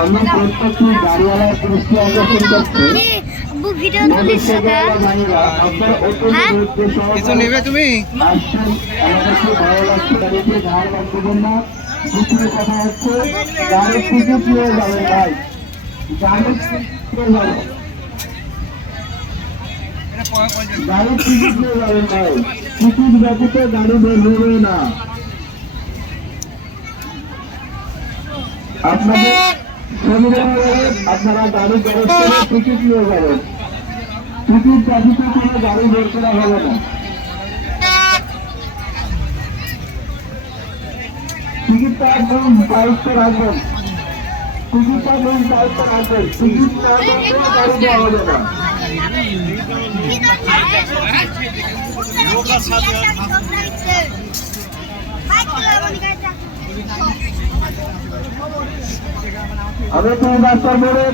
আমি প্রত্যেকটি গাড়িওয়ালার দৃষ্টি আকর্ষণ করছি। কিছু নেবে তুমি? ভালো লাগছে গাড়িতে ধার বাঁচবেন না। দ্বিতীয় কথা হচ্ছে গাড়ির টিকিট নিয়ে যাবেন ভাই, গাড়ির টিকিট নিয়ে যাবেন ভাই, টিকিট ব্যতীত গাড়ি বের হবে না। আপনাদের সুবিধা হলে আপনারা গাড়ি গ্যারেজ করে টিকিট নিয়ে যাবেন, টিকিট ব্যতীত কোনো গাড়ি বের করা হবে না। টিকিটটা একদম দায়িত্ব রাখবেন, টিকিটটা একদম দায়িত্ব রাখবেন, টিকিট না থাকলে গাড়ি দেওয়া হবে না। আমি তো রাস্তার মোড়ে